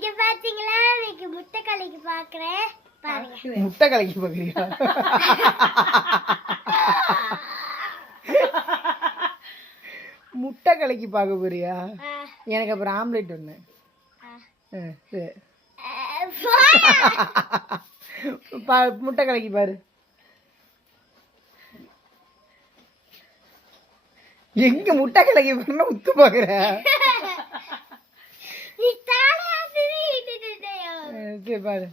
இங்க பாத்தீங்களா இன்னைக்கு முட்டை கலக்கி பாக்குறேன் பாருங்க. முட்டை கலக்கி பாக்குறியா? முட்டை கலக்கி பார்க்க போறியா? எனக்கு அப்புறம் ஆம்லெட் ஒண்ணு. முட்டை கலக்கி பாரு. எங்க முட்டை கலக்கி பாருன்னா உத்து பாக்குற? சரி பாரு.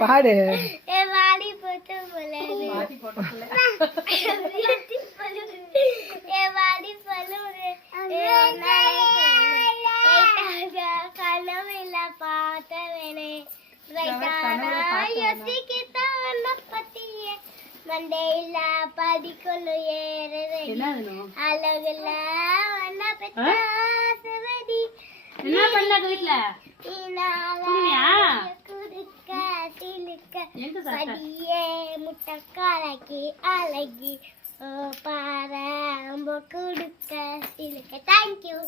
பாடு. மண்டையில படிக்கொள்ளு ஏறுது அழகுல வண்ண பெத்தாசவதி என்ன பண்ணல வீட்ல குடுக்க சிலுக்க படியே முட்டக்காலக்கி அழகி பாரு குடுக்க சிலுக்க. தேங்க்யூ.